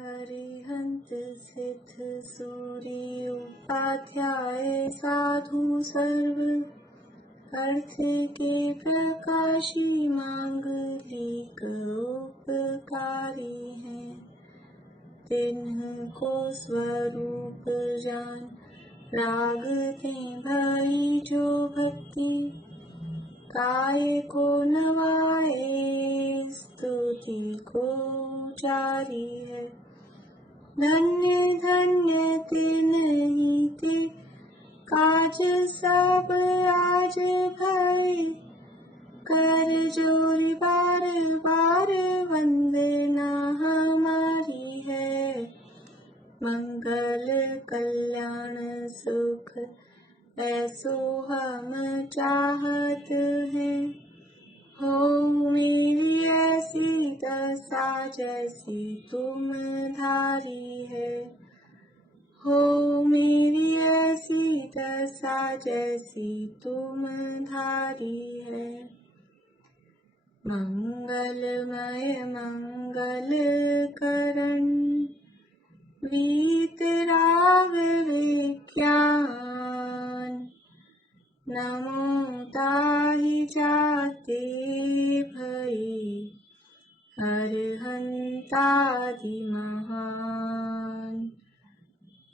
अरिहंत सिद्ध सूरी उपाध्याय साधु सर्व अर्थ के प्रकाशी मांगलिक उपकारी हैं। तिन्ह को स्वरूप जान राग ते भई जो भक्ति काय को नवाए स्तुति को जारी है। धन्य धन्य तिन्हीं ते काज सब आज भई कर जोर बार बार वंदना हमारी है। मंगल कल्याण सुख ऐसो हम चाहत हैं। हो मेरी ऐसी दशा जैसी तुम धारी है। हो मेरी ऐसी दशा जैसी तुम धारी है। मंगलमय मंगल करण वीतराग विज्ञान नमो ताहि जाते भई अरहंतादि महान।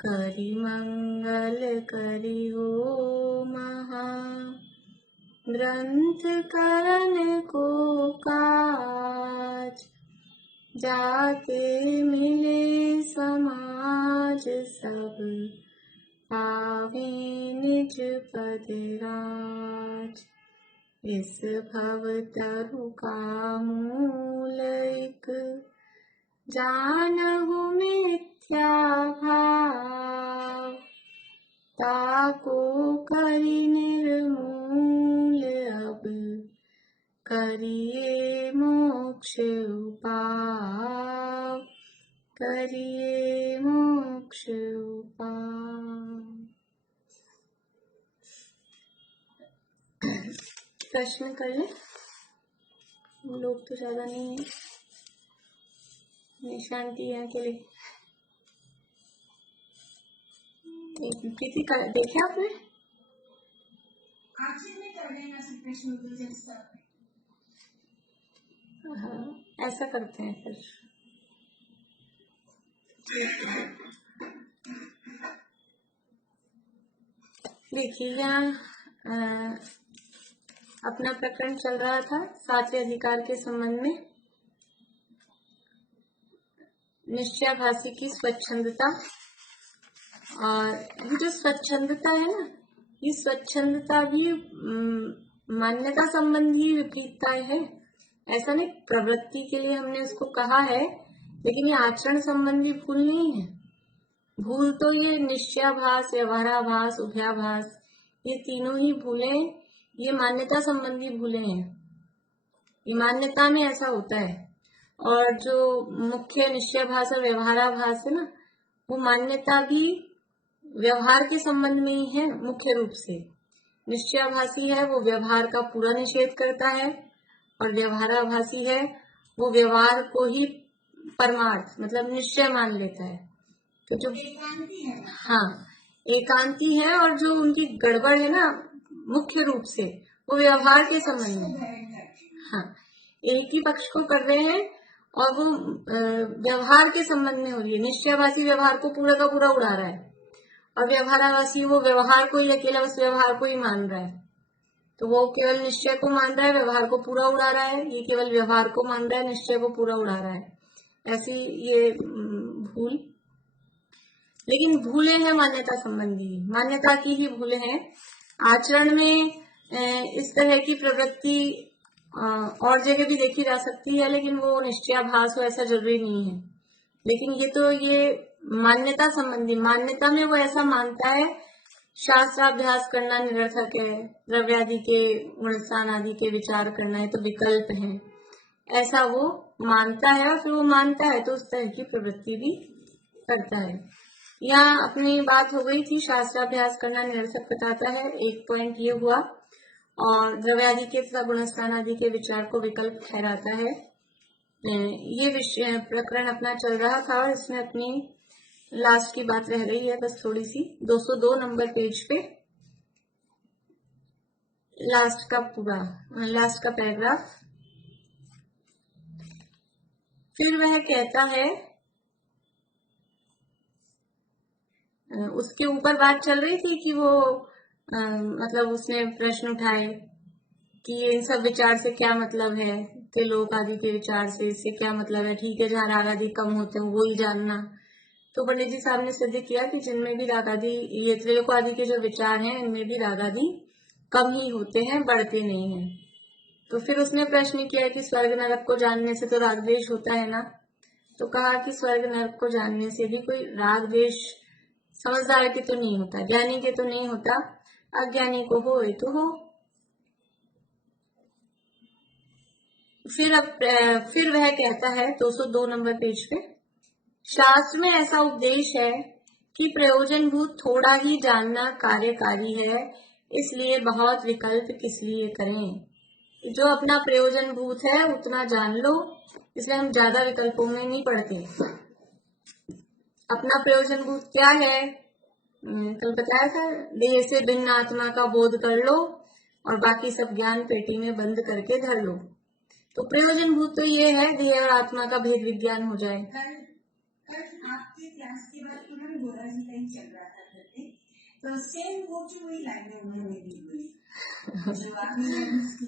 करि मंगल करि हो महा ग्रंथ करण को काज जाते मिले समाज सब पावे निज पद राज। इस भव तरु का मूल एक जानहु मिथ्या भाव ताको करि निर्मूल अब करिए मोक्ष उपाय करिए मोक्ष उपाय। प्रश्न कर ले, लोग तो ज्यादा नहीं है, शांति है अकेले। किसी का देखा आपने? हाँ, ऐसा करते हैं फिर। देखिए यहाँ अपना प्रकरण चल रहा था सातवें अधिकार के संबंध में निश्चयाभासी की स्वच्छंदता। और ये जो स्वच्छंदता है ना, ये स्वच्छंदता भी मान्यता संबंधी विपरीतताएं है। ऐसा नहीं प्रवृत्ति के लिए हमने उसको कहा है, लेकिन ये आचरण संबंधी भूल नहीं है। भूल तो ये निश्चयाभास, व्यवहाराभास, उभयाभास, ये तीनों ही भूलें ये मान्यता संबंधी भूलें हैं। ये मान्यता में ऐसा होता है। और जो मुख्य निश्चयाभास और व्यवहाराभास है ना, वो मान्यता भी व्यवहार के संबंध में ही है। मुख्य रूप से निश्चयाभासी है वो व्यवहार का पूरा निषेध करता है, और व्यवहाराभासी है वो व्यवहार को ही परमार्थ मतलब निश्चय मान लेता है। तो जो हाँ एकांती है, और जो उनकी गड़बड़ है ना मुख्य रूप से वो व्यवहार के संबंध में, हाँ एक ही पक्ष को कर रहे हैं और वो व्यवहार के संबंध में हो रही है। निश्चयवासी व्यवहार को पूरा का पूरा उड़ा रहा है, और व्यवहारावासी वो व्यवहार को ही अकेला उस व्यवहार को ही मान रहा है। तो वो केवल निश्चय को मान रहा है, व्यवहार को पूरा उड़ा रहा है। ये केवल व्यवहार को मान रहा है, निश्चय को पूरा उड़ा रहा है। ऐसी ये भूल, लेकिन भूले हैं मान्यता संबंधी, मान्यता की ही भूले हैं। आचरण में इस तरह की प्रवृत्ति और जगह भी देखी जा सकती है, लेकिन वो निश्चयाभास हो ऐसा जरूरी नहीं है। लेकिन ये तो ये मान्यता संबंधी, मान्यता में वो ऐसा मानता है शास्त्राभ्यास करना निरर्थक है, द्रव्यादि के गुणस्थान आदि के विचार करना है तो विकल्प है, ऐसा वो मानता है। और फिर वो मानता है तो उस तरह की प्रवृत्ति भी करता है। यहाँ अपनी बात हो गई थी, शास्त्राभ्यास करना निरर्थक बताता है, एक पॉइंट ये हुआ। और द्रव्यादि के तथा गुणस्थान आदि के विचार को विकल्प ठहराता है। ये विषय प्रकरण अपना चल रहा था और इसमें अपनी लास्ट की बात रह रही है बस थोड़ी सी। 202 नंबर पेज पे लास्ट का पैराग्राफ। फिर वह कहता है, उसके ऊपर बात चल रही थी कि वो मतलब उसने प्रश्न उठाए कि इन सब विचार से क्या मतलब है, त्रिलोक आदि के विचार से इससे क्या मतलब है। ठीक है, जहाँ राग आदि कम होते हैं वो ही जानना। तो पंडित जी साहब ने सिद्ध किया कि जिनमें भी राग आदि, ये त्रिलोक आदि के जो विचार हैं इनमें भी राग आदि कम ही होते हैं, बढ़ते नहीं हैं। तो फिर उसने प्रश्न किया कि स्वर्ग नरक को जानने से तो राग द्वेष होता है ना। तो कहा कि स्वर्ग नरक को जानने से भी कोई राग द्वेष समझदार के तो नहीं होता, ज्ञानी के तो नहीं होता, अज्ञानी को हो तो हो। फिर वह कहता है 202 नंबर पेज पे, शास्त्र में ऐसा उपदेश है कि प्रयोजनभूत थोड़ा ही जानना कार्यकारी है, इसलिए बहुत विकल्प किस लिए करें। जो अपना प्रयोजनभूत है उतना जान लो, इसलिए हम ज्यादा विकल्पों में नहीं पड़ते। अपना प्रयोजनभूत क्या है, कल बताया था, देह से भिन्न आत्मा का बोध कर लो और बाकी सब ज्ञान पेटी में बंद करके धर लो। तो प्रयोजनभूत तो ये है देह और आत्मा का भेद विज्ञान हो जाए। कल आपके क्लास के बाद उन्होंने बोला जी लाइन चल रहा था करते, तो सेम वो जो वही लाइनें उन्होंने दी हुई जो आपने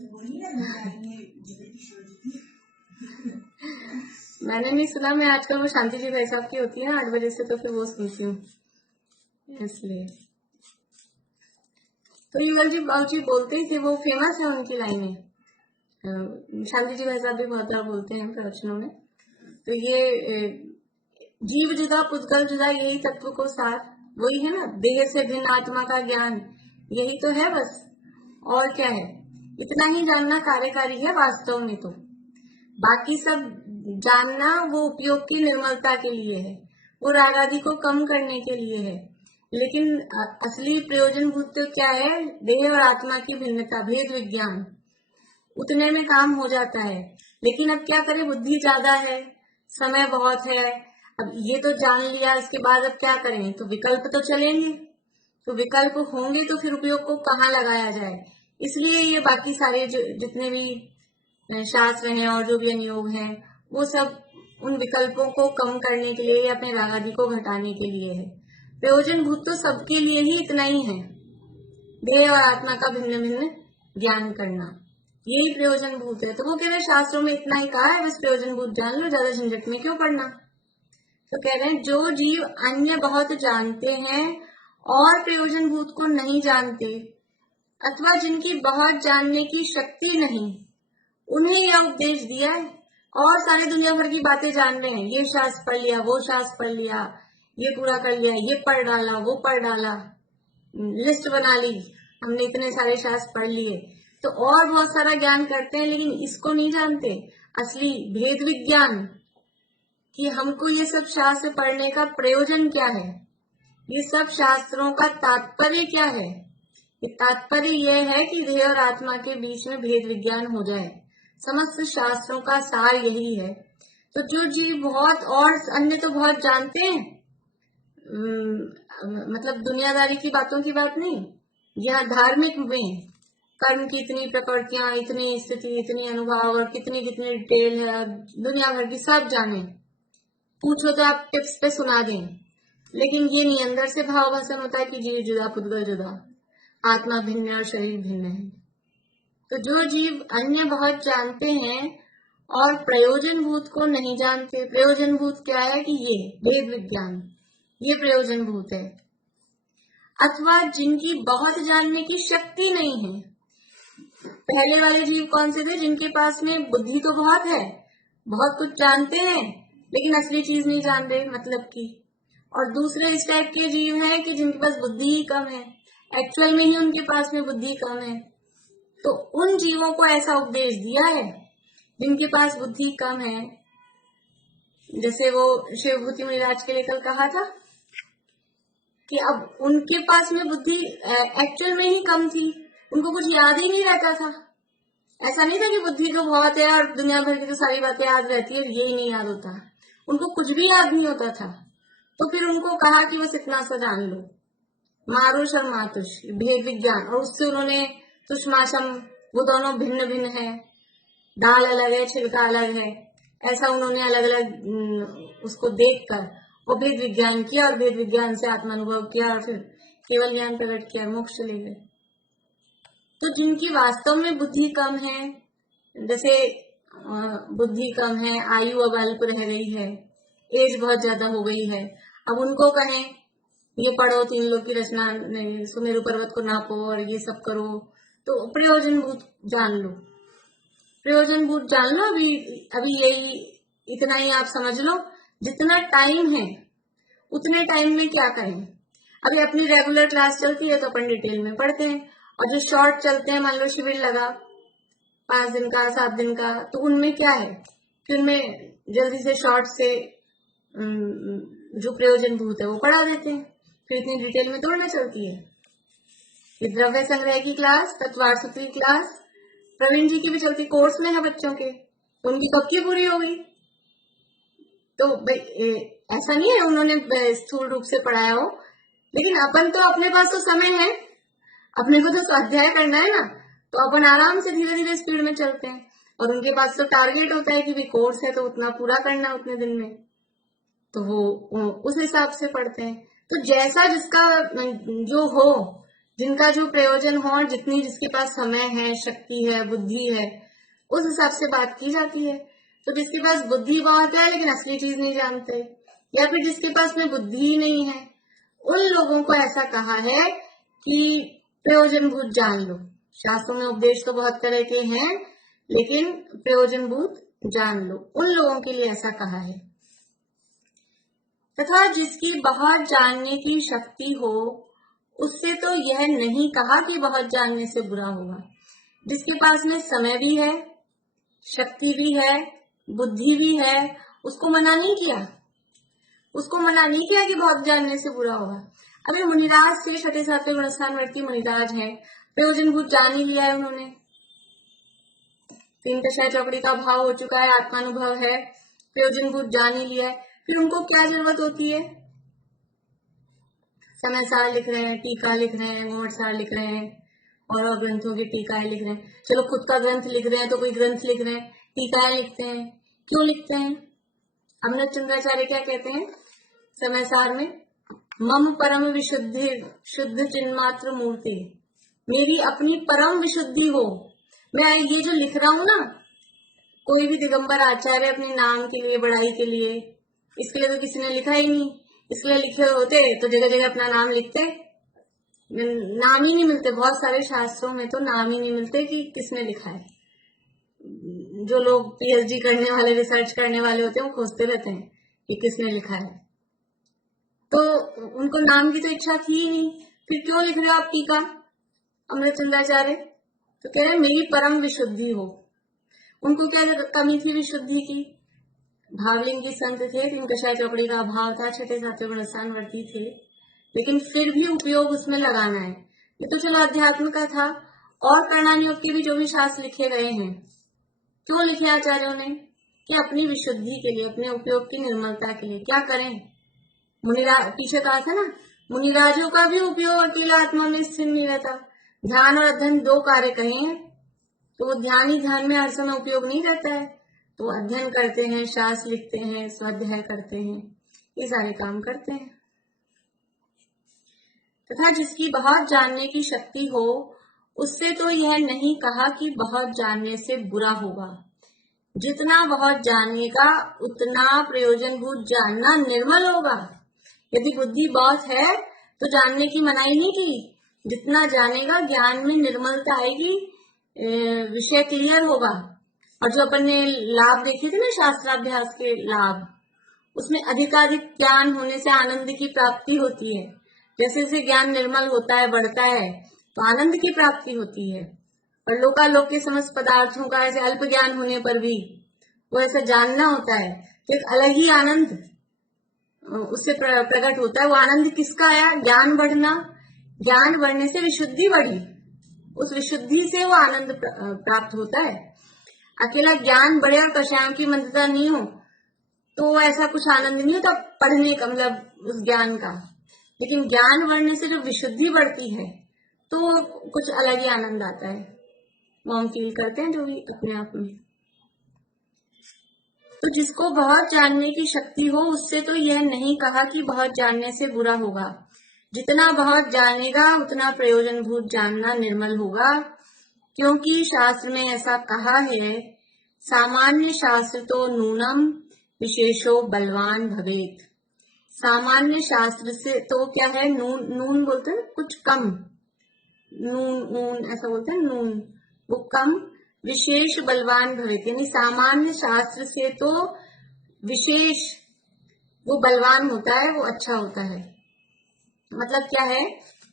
बोली ना, वो लाइनें जितने किशोर जी की मैंने नहीं सुना। मैं आजकल वो शांति जी भाई साहब की होती है ना 8 बजे से, तो फिर वो सुनती हूँ इसलिए। तो युगल जी बाबूजी बोलते ही थे, वो फेमस है उनकी लाइनें। शांति जी भाई साहब भी बहुत बार बोलते हैं प्रवचनों में। तो ये जीव जुदा पुद्गल जुदा, यही तत्व को सार, वही है ना, देह से भिन्न आत्मा का ज्ञान, यही तो है बस। और क्या है, इतना ही जानना कार्यकारी है वास्तव में। तो बाकी सब जानना वो उपयोग की निर्मलता के लिए है, वो राग आदि को कम करने के लिए है। लेकिन असली प्रयोजन भूत तो क्या है, देह और आत्मा की भिन्नता, भेद विज्ञान, उतने में काम हो जाता है। लेकिन अब क्या करें, बुद्धि ज्यादा है, समय बहुत है। अब ये तो जान लिया, इसके बाद अब क्या करें, तो विकल्प तो चलेंगे। तो विकल्प होंगे तो फिर उपयोग को कहाँ लगाया जाए। इसलिए ये बाकी सारे जितने भी शास्त्र हैं और जो भी अनुयोग हैं, वो सब उन विकल्पों को कम करने के लिए, अपने राग आदि को घटाने के लिए है। प्रयोजन भूत तो सबके लिए ही इतना ही है, देह और आत्मा का भिन्न भिन्न ज्ञान करना, यही प्रयोजन भूत है। तो वो कह रहे शास्त्रों में इतना ही कहा है, बस प्रयोजन भूत जान लो, ज्यादा झंझट में क्यों पड़ना। तो कह रहे हैं जो जीव अन्य बहुत जानते हैं और प्रयोजन भूत को नहीं जानते, अथवा जिनकी बहुत जानने की शक्ति नहीं, उन्हें यह उपदेश दिया है। और सारी दुनिया भर की बातें जान रहे हैं, ये शास्त्र पढ़ लिया, वो शास्त्र पढ़ लिया, ये पूरा कर लिया, ये पढ़ डाला, वो पढ़ डाला, लिस्ट बना ली, हमने इतने सारे शास्त्र पढ़ लिए, तो और बहुत सारा ज्ञान करते हैं, लेकिन इसको नहीं जानते, असली भेद विज्ञान, कि हमको ये सब शास्त्र पढ़ने का प्रयोजन क्या है, ये सब शास्त्रों का तात्पर्य क्या है। ये तात्पर्य यह है कि देह और आत्मा के बीच में भेद विज्ञान हो जाए। समस्त शास्त्रों का सार यही है। तो जो जीव बहुत, और अन्य तो बहुत जानते हैं, मतलब दुनियादारी की बातों की बात नहीं, यह धार्मिक में कर्म की इतनी प्रकृतियां, इतनी स्थिति, इतनी अनुभव और कितनी कितनी डिटेल है, दुनिया भर की सब जाने, पूछो तो आप टिप्स पे सुना दें, लेकिन ये नहीं अंदर से भाव भाषण होता है कि जीव जुदा पुद्गल जुदा, आत्मा भिन्न और शरीर भिन्न है। तो जो जीव अन्य बहुत जानते हैं और प्रयोजन भूत को नहीं जानते, प्रयोजन भूत क्या है कि ये भेद विज्ञान, ये प्रयोजन भूत है। अथवा जिनकी बहुत जानने की शक्ति नहीं है, पहले वाले जीव कौन से थे, जिनके पास में बुद्धि तो बहुत है, बहुत कुछ जानते हैं, लेकिन असली चीज नहीं जान रहे मतलब की। और दूसरे इस टाइप के जीव हैं कि जिनके पास बुद्धि ही कम है, एक्चुअल में ही उनके पास में बुद्धि कम है। तो उन जीवों को ऐसा उपदेश दिया है जिनके पास बुद्धि कम है। जैसे वो शिवभूति मुनिराज के लिए कल कहा था कि अब उनके पास में बुद्धि एक्चुअल में ही कम थी, उनको कुछ याद ही नहीं रहता था, ऐसा नहीं था कि बुद्धि तो बहुत है और दुनिया भर की तो सारी बातें याद रहती है और यही नहीं याद होता, उनको कुछ भी याद नहीं होता था। तो फिर उनको कहा कि बस इतना सा जान लो, मारुष और मातुष, भेद विज्ञान, और उससे उन्होंने तुष्माशम, वो दोनों भिन्न भिन्न है, दाल अलग है छिलका अलग है, ऐसा उन्होंने अलग अलग उसको देखकर वो भेद विज्ञान किया और भेद विज्ञान से आत्मानुभव किया और फिर केवल ज्ञान प्रकट किया, मोक्ष चले गए। तो जिनकी वास्तव में बुद्धि कम है, जैसे बुद्धि कम है, आयु अब अल्प रह गई है, एज बहुत ज्यादा हो गई है, अब उनको कहें ये पढ़ो, 3 लोग की रचना, सुमेरु पर्वत को नापो और ये सब करो, तो प्रयोजनभूत जान लो, प्रयोजनभूत जान लो। अभी यही इतना ही आप समझ लो, जितना टाइम है उतने टाइम में क्या करें। अभी अपनी रेगुलर क्लास चलती है तो अपन डिटेल में पढ़ते हैं, और जो शॉर्ट चलते हैं, मान लो शिविर लगा 5 दिन का 7 दिन का, तो उनमें क्या है कि उनमें जल्दी से शॉर्ट से जो प्रयोजनभूत है वो पढ़ा देते हैं, फिर इतनी डिटेल में थोड़ा चलती है। ये द्रव्य संग्रह की क्लास, तत्वार्थ की क्लास प्रवीण जी की भी चलती, कोर्स में है बच्चों के, तो उनकी कब की पूरी हो गई। तो ऐसा नहीं है उन्होंने स्थूल रूप से पढ़ाया हो, लेकिन अपन तो अपने पास तो समय है, अपने को तो स्वाध्याय करना है ना, तो अपन आराम से धीरे धीरे स्पीड में चलते हैं, और उनके पास तो टारगेट होता है कि भी कोर्स है तो उतना पूरा करना उतने दिन में, तो वो उस हिसाब से पढ़ते हैं। तो जैसा जिसका जो हो, जिनका जो प्रयोजन हो, और जितनी जिसके पास समय है, शक्ति है, बुद्धि है, उस हिसाब से बात की जाती है। तो जिसके पास बुद्धि बहुत है लेकिन असली चीज नहीं जानते, या फिर जिसके पास में बुद्धि ही नहीं है, उन लोगों को ऐसा कहा है कि प्रयोजनभूत जान लो। शास्त्रों में उपदेश तो बहुत तरह के हैं, लेकिन प्रयोजनभूत जान लो, उन लोगों के लिए ऐसा कहा है। तथा जिसकी बहुत जानने की शक्ति हो, उससे तो यह नहीं कहा कि बहुत जानने से बुरा होगा। जिसके पास में समय भी है, शक्ति भी है, बुद्धि भी है, उसको मना नहीं किया, उसको मना नहीं किया कि बहुत जानने से बुरा होगा। अभी मुनिराज से 6ठे 7वें गुणस्थान वर्ती मुनिराज है, प्रयोजनभूत जान ही लिया है उन्होंने, 3 कषाय चौकड़ी का भाव हो चुका है, आत्मानुभव है, प्रयोजनभूत जान ही लिया है, फिर उनको क्या जरूरत होती है। समय सार लिख रहे हैं, टीका लिख रहे हैं, मोहर सार लिख रहे हैं, और ग्रंथों की टीकाएं लिख रहे हैं। चलो खुद का ग्रंथ लिख रहे हैं तो कोई ग्रंथ लिख रहे हैं, टीकाएं लिखते हैं, क्यों लिखते हैं। अमृत चंद्राचार्य क्या कहते हैं समय सार में, मम परम विशुद्धि शुद्ध चिन्मात्र मूर्ति, मेरी अपनी परम विशुद्धि हो। मैं ये जो लिख रहा हूं ना, कोई भी दिगंबर आचार्य अपने नाम के लिए, बड़ाई के लिए, इसके लिए तो किसी ने लिखा ही नहीं। इसलिए लिखे होते तो जगह जगह अपना नाम लिखते, नाम ही नहीं मिलते। बहुत सारे शास्त्रों में तो नाम ही नहीं मिलते कि किसने लिखा है। जो लोग पीएचडी करने वाले, रिसर्च करने वाले होते हैं, वो खोजते रहते हैं कि किसने लिखा है, तो उनको नाम की तो इच्छा थी ही नहीं, फिर क्यों लिख रहे हो आप टीका अमृत चंद्राचार्य। तो कह रहे मेरी परम विशुद्धि हो। उनको क्या कमी थी विशुद्धि की, भावलिंगी संत थे, 3 कषाय चौकड़ी का अभाव था, 6ठे 7वें गुणस्थान वर्ती थे, लेकिन फिर भी उपयोग उसमें लगाना है। ये तो चलो अध्यात्म का था, और करणानियोग के भी जो भी शास्त्र लिखे गए हैं, क्यों लिखे आचार्यों ने, कि अपनी विशुद्धि के लिए, अपने उपयोग की निर्मलता के लिए। क्या करें, मुनिराज पीछे कहा था ना, मुनिराजों का भी उपयोग अकेला आत्मा में स्थिर नहीं रहता। ध्यान और अध्ययन 2 कार्य कहे हैं, तो वो ध्यान ही ध्यान में हर समय उपयोग नहीं रहता है, तो अध्ययन करते हैं, शास्त्र लिखते हैं, स्वाध्याय करते हैं, ये सारे काम करते हैं। तथा जिसकी बहुत जानने की शक्ति हो, उससे तो यह नहीं कहा कि बहुत जानने से बुरा होगा। जितना बहुत जानेगा उतना प्रयोजनभूत जानना निर्मल होगा। यदि बुद्धि बहुत है तो जानने की मनाही नहीं की, जितना जानेगा ज्ञान में निर्मलता आएगी, विषय क्लियर होगा। और जो अपन ने लाभ देखे थे ना, शास्त्राभ्यास के लाभ, उसमें अधिकाधिक ज्ञान होने से आनंद की प्राप्ति होती है। जैसे जैसे ज्ञान निर्मल होता है, बढ़ता है, तो आनंद की प्राप्ति होती है। और लोकालोक के समस्त पदार्थों का ऐसे अल्प ज्ञान होने पर भी वो ऐसा जानना होता है, तो एक अलग ही आनंद उससे प्रकट होता है। वो आनंद किसका आया, ज्ञान बढ़ना, ज्ञान बढ़ने से विशुद्धि बढ़ी, उस विशुद्धि से वो आनंद प्राप्त होता है। अकेला ज्ञान बढ़े और कषायों की मंत्रता नहीं हो तो ऐसा कुछ आनंद नहीं होता पढ़ने का, मतलब उस ज्ञान का। लेकिन ज्ञान बढ़ने से जो विशुद्धि बढ़ती है तो कुछ अलग ही आनंद आता है, वो हम फील करते हैं जो भी अपने आप में। तो जिसको बहुत जानने की शक्ति हो उससे तो यह नहीं कहा कि बहुत जानने से बुरा होगा। जितना बहुत जानेगा उतना प्रयोजनभूत जानना निर्मल होगा, क्योंकि शास्त्र में ऐसा कहा है, सामान्य शास्त्र तो नूनम विशेषो बलवान भवेत। सामान्य शास्त्र से तो क्या है, नून नून बोलते हैं कुछ कम, नून ऊन ऐसा बोलते हैं, नून वो कम, विशेष बलवान भवेत यानी सामान्य शास्त्र से तो विशेष वो बलवान होता है, वो अच्छा होता है। मतलब क्या है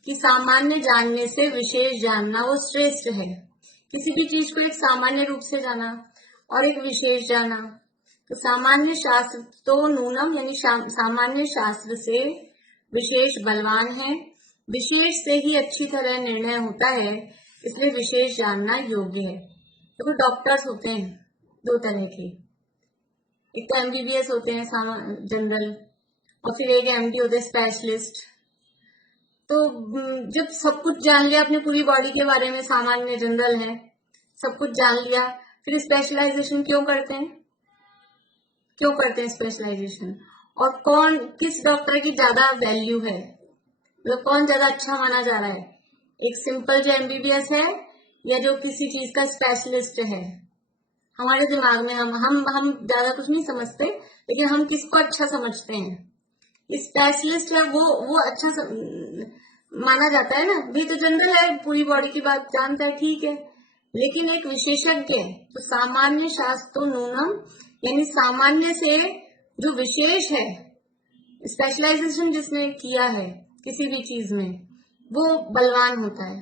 कि सामान्य जानने से विशेष जानना वो श्रेष्ठ है। किसी भी चीज को एक सामान्य रूप से जाना और एक विशेष जाना। तो सामान्य शास्त्र तो नूनम यानी सामान्य शास्त्र से विशेष बलवान है, विशेष से ही अच्छी तरह निर्णय होता है, इसलिए विशेष जानना योग्य है। देखो डॉक्टर्स होते हैं दो तरह के, एक तो एमबीबीएस होते हैं जनरल, और फिर एक एमडी होते हैं स्पेशलिस्ट। तो जब सब कुछ जान लिया अपनी पूरी बॉडी के बारे में, सामान्य जनरल है, सब कुछ जान लिया, फिर स्पेशलाइजेशन क्यों करते हैं, क्यों करते हैं स्पेशलाइजेशन? और कौन किस डॉक्टर की ज्यादा वैल्यू है, मतलब कौन ज्यादा अच्छा माना जा रहा है, एक सिंपल जो एमबीबीएस है या जो किसी चीज का स्पेशलिस्ट है? हमारे दिमाग में हम ज्यादा कुछ नहीं समझते, लेकिन हम किसको अच्छा समझते हैं? स्पेशलिस्ट है वो अच्छा माना जाता है ना, भी तो जनरल है, पूरी बॉडी की बात जानता है, ठीक है। लेकिन एक विशेषज्ञ है तो सामान्य शास्त्र तो नूनम यानी सामान्य से जो विशेष है, स्पेशलाइजेशन जिसने किया है किसी भी चीज में, वो बलवान होता है,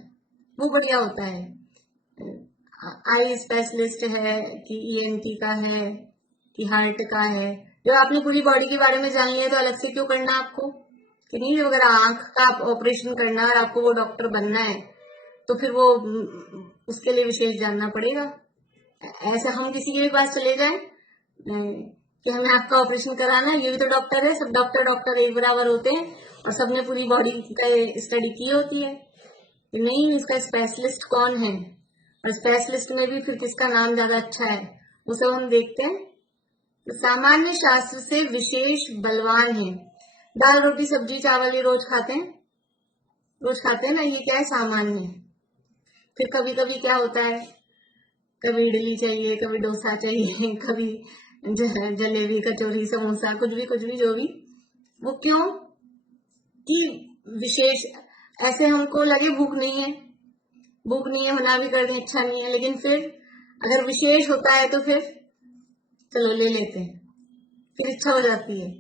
वो बढ़िया होता है। आई स्पेशलिस्ट है कि ईएनटी का है कि हार्ट का है, जो आपने पूरी बॉडी के बारे में जान लिया तो अलग से क्यों करना आपको, कि नहीं? अगर आंख का ऑपरेशन करना है और आपको वो डॉक्टर बनना है तो फिर वो उसके लिए विशेष जानना पड़ेगा। ऐसे हम किसी के भी पास चले जाएं कि हमें आंख का ऑपरेशन कराना है, ये भी तो डॉक्टर है, सब डॉक्टर एक बराबर होते हैं और सबने पूरी बॉडी का स्टडी की होती है? नहीं, उसका स्पेशलिस्ट कौन है, और स्पेशलिस्ट में भी फिर किसका नाम ज्यादा अच्छा है, वो सब हम देखते हैं। तो सामान्य शास्त्र से विशेष बलवान है। दाल रोटी सब्जी चावल ये रोज खाते हैं ना, ये क्या है, सामान्य है। फिर कभी कभी क्या होता है, कभी इडली चाहिए, कभी डोसा चाहिए, कभी जलेबी कचौरी समोसा, कुछ भी जो भी, वो क्यों कि विशेष, ऐसे हमको लगे भूख नहीं है, मना भी कर दें अच्छा नहीं है, लेकिन फिर अगर विशेष होता है तो फिर चलो ले लेते हैं, फिर इच्छा हो जाती है।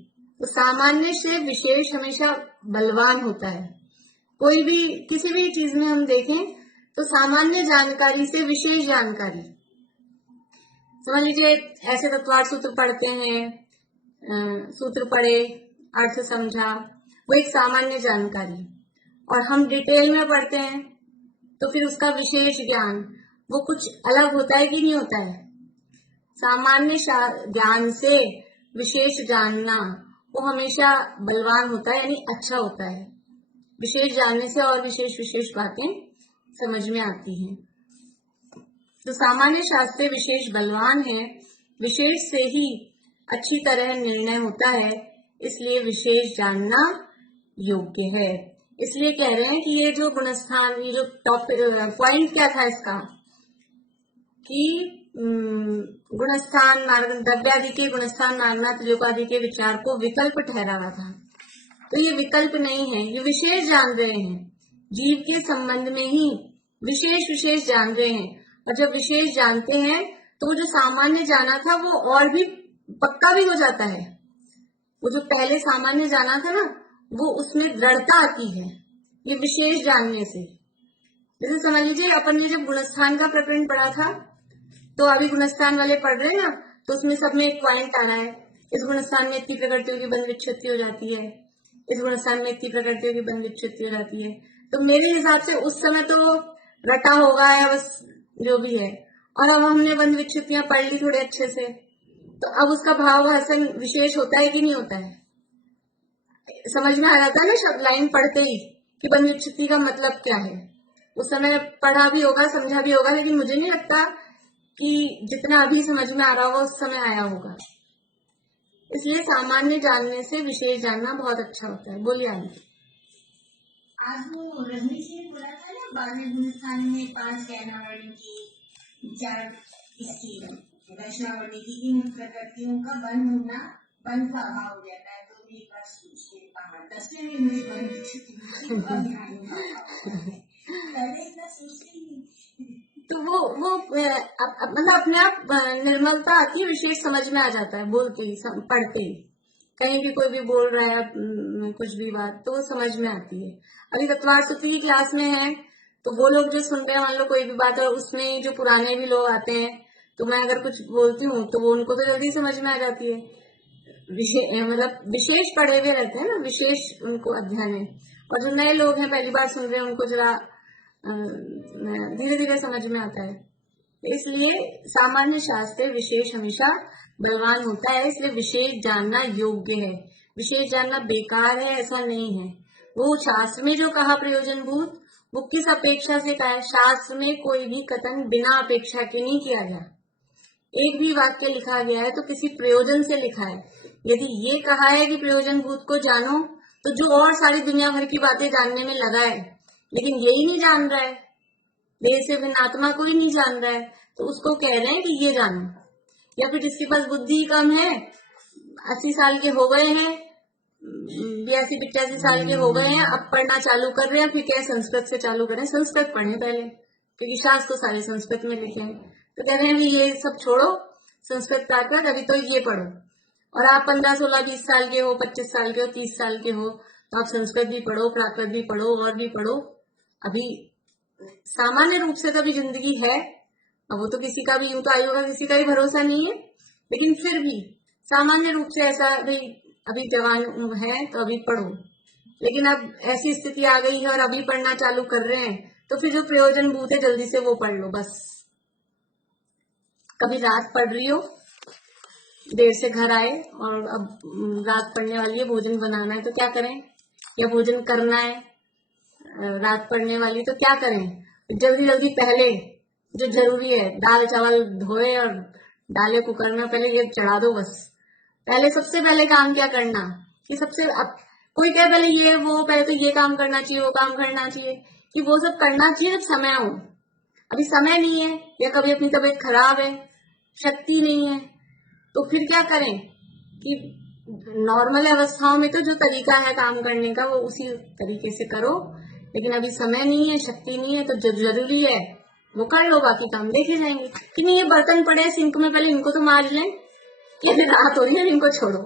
तो सामान्य से विशेष हमेशा बलवान होता है। कोई भी किसी भी चीज में हम देखें तो सामान्य जानकारी से विशेष जानकारी, समझ लीजिए ऐसे तत्वार्थ सूत्र पढ़ते हैं, सूत्र पढ़े, अर्थ समझा, वो एक सामान्य जानकारी। और हम डिटेल में पढ़ते हैं तो फिर उसका विशेष ज्ञान वो कुछ अलग होता है कि नहीं होता है? सामान्य ज्ञान से विशेष जानना वो हमेशा बलवान होता है, यानी अच्छा होता है। विशेष जानने से और विशेष बातें समझ में आती हैं। तो सामान्य शास्त्र से विशेष बलवान है, विशेष से ही अच्छी तरह निर्णय होता है, इसलिए विशेष जानना योग्य है। इसलिए कह रहे हैं कि ये जो गुणस्थान, ये जो टॉपिक पॉइंट क्या था इसका, कि गुणस्थान द्रव्यादि के गुणस्थान नागना त्रिलोकादि के विचार को विकल्प ठहरावा था। तो ये विकल्प नहीं है, ये विशेष जान रहे हैं, जीव के संबंध में ही विशेष जान रहे हैं। और जब विशेष जानते हैं तो वो जो सामान्य जाना था वो और भी पक्का भी हो जाता है। वो जो पहले सामान्य जाना था ना, वो उसमें दृढ़ता आती है ये विशेष जानने से। जैसे समझ लीजिए अपन ने जब गुणस्थान का प्रकरण पढ़ा था, तो अभी गुणस्थान वाले पढ़ रहे हैं ना, तो उसमें सब में एक पॉइंट आना है, इस गुणस्थान में इतनी प्रकृतियों की बंध विच्छेदी हो जाती है, इस गुणस्थान में इतनी प्रकृतियों की बंध विच्छेदी हो जाती है। तो मेरे हिसाब से उस समय तो रटा होगा या बस जो भी है। और अब हमने बंध विच्छित्तियां पढ़ ली थोड़े अच्छे से, तो अब उसका भाव भाषण विशेष होता है कि नहीं होता है? समझ में आ जाता है ना शब्द लाइन पढ़ते ही कि बंध विच्छित्ति का मतलब क्या है। उस समय पढ़ा भी होगा, समझा भी होगा, लेकिन मुझे नहीं लगता कि जितना अभी समझ में आ रहा होगा उस समय आया होगा। इसलिए सामान्य जानने से विशेष जानना बहुत अच्छा होता है। बोलिए आगे। आज वो रजनीश ने बोला था ना, 12वें हिंदुस्तान में 5 ज्ञानावली की 4 इसकी दर्शनावली की, इन प्रकृतियों का बंध होना, बंध का अभाव हो जाता है। तो एक बार सोचते 10वें में बंध पहले इतना सोचते ही नहीं। तो वो मतलब अपने आप निर्मलता आती है, विशेष समझ में आ जाता है बोलते ही, पढ़ते ही। कहीं भी कोई भी बोल रहा है कुछ भी बात, तो वो समझ में आती है। अभी तत्वार सूत्री की क्लास में है, तो वो लोग जो सुन रहे हैं, मान लो कोई भी बात है, उसमें जो पुराने भी लोग आते हैं, तो मैं अगर कुछ बोलती हूँ तो वो उनको तो जल्दी समझ में आ जाती है। मतलब विशेष पढ़े हुए रहते हैं ना, विशेष उनको अध्ययन है। और जो नए लोग हैं, पहली बार सुन रहे हैं, उनको जरा धीरे धीरे समझ में आता है। इसलिए सामान्य शास्त्र विशेष हमेशा बलवान होता है, इसलिए विशेष जानना योग्य है। विशेष जानना बेकार है ऐसा नहीं है। वो शास्त्र में जो कहा प्रयोजनभूत, वो किस अपेक्षा से कहा है? शास्त्र में कोई भी कथन बिना अपेक्षा के नहीं किया गया। एक भी वाक्य लिखा गया है तो किसी प्रयोजन से लिखा है। यदि ये कहा है कि प्रयोजनभूत को जानो, तो जो और सारी दुनिया भर की बातें जानने में लगा है, लेकिन यही नहीं जान रहा है, देह से भिन्न आत्मा को ही नहीं जान रहा है, तो उसको कह रहे हैं कि ये जानो। या फिर जिसके पास बुद्धि कम है, 80 साल के हो गए हैं, 82-85 साल के हो गए हैं, अब पढ़ना चालू कर रहे हैं, फिर क्या संस्कृत से चालू करें? संस्कृत पढ़ें पहले, क्योंकि शास्त्र तो सारे संस्कृत में लिखे हैं। तो कह रहे हैं ये सब छोड़ो, संस्कृत का कर, अभी तो ये पढ़ो। और आप 15, 16, 20 साल के हो, 25 साल के हो, 30 साल के हो, तो आप संस्कृत भी पढ़ो, प्राकृत भी पढ़ो, और भी पढ़ो। अभी सामान्य रूप से तो अभी जिंदगी है, अब वो तो किसी का भी यूं तो आयु का किसी का भी भरोसा नहीं है, लेकिन फिर भी सामान्य रूप से ऐसा भाई अभी जवान है तो अभी पढ़ो। लेकिन अब ऐसी स्थिति आ गई है और अभी पढ़ना चालू कर रहे हैं, तो फिर जो प्रयोजनभूत है जल्दी से वो पढ़ लो बस। कभी रात पढ़ रही हो, देर से घर आए और अब रात पढ़ने वाली है, भोजन बनाना है, तो क्या करें? या भोजन करना है, रात पढ़ने वाली, तो क्या करें? जल्दी जल्दी पहले जो जरूरी है, दाल चावल धोए और डाले कुकर में, पहले ये चढ़ा दो बस। पहले सबसे पहले काम क्या करना कि सबसे अब कोई कहे पहले ये वो, पहले तो ये काम करना चाहिए, वो काम करना चाहिए, कि वो सब करना चाहिए जब समय हो। अभी समय नहीं है, या कभी अपनी तबीयत खराब है, शक्ति नहीं है, तो फिर क्या करें कि नॉर्मल अवस्थाओं में तो जो तरीका है काम करने का वो उसी तरीके से करो, लेकिन अभी समय नहीं है, शक्ति नहीं है, तो जो जरूरी है वो कर लो, बाकी काम देखे जाएंगे। कि नहीं ये बर्तन पड़े सिंक में, पहले इनको तो मार लें, कि रात हो रही है, इनको छोड़ो,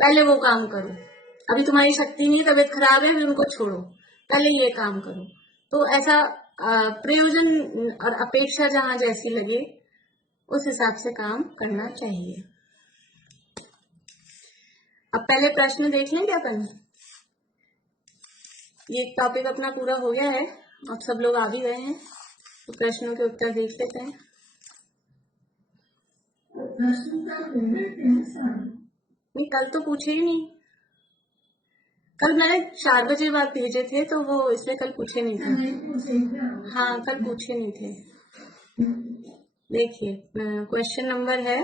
पहले वो काम करो। अभी तुम्हारी शक्ति नहीं है, तबीयत खराब है, फिर उनको छोड़ो, पहले ये काम करो। तो ऐसा प्रयोजन और अपेक्षा जहां जैसी लगे उस हिसाब से काम करना चाहिए। अब पहले प्रश्न देख लें क्या अपन? ये टॉपिक अपना पूरा हो गया है, अब सब लोग आ भी गए हैं, तो प्रश्नों के उत्तर देख लेते हैं। नहीं, कल तो पूछे ही नहीं, कल मैंने 4 बजे बाद भेजे थे, तो वो इसलिए कल पूछे नहीं थे। हाँ, कल पूछे नहीं थे। देखिए क्वेश्चन नंबर है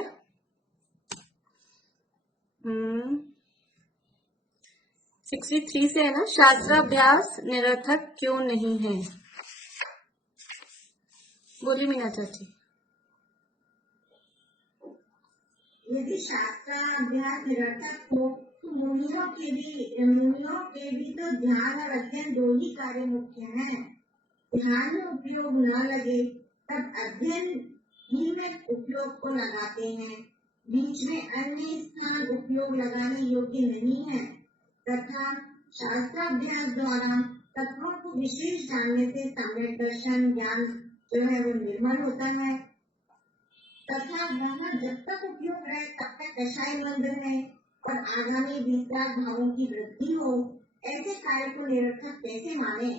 63 से है ना, शास्त्राभ्यास निरर्थक क्यों नहीं है? बोलिए मीना चाची। यदि शास्त्राभ्यास निरर्थक हो तो मुनियों के भी तो ध्यान और अध्ययन 2 ही कार्य मुख्य हैं। ध्यान में उपयोग न लगे तब अध्ययन ही में उपयोग को लगाते हैं, बीच में अन्य स्थान उपयोग लगाने योग्य नहीं है। तथा शास्त्राभ्यास द्वारा तत्वों को विशेष जानने से सम्यक दर्शन ज्ञान जो है वो निर्मल होता है, तथा वह जब तक उपयोग रहे तब तक कषाय मंद है और आगामी विस्तार भावों की वृद्धि हो, ऐसे कार्य को निरर्थक कैसे माने?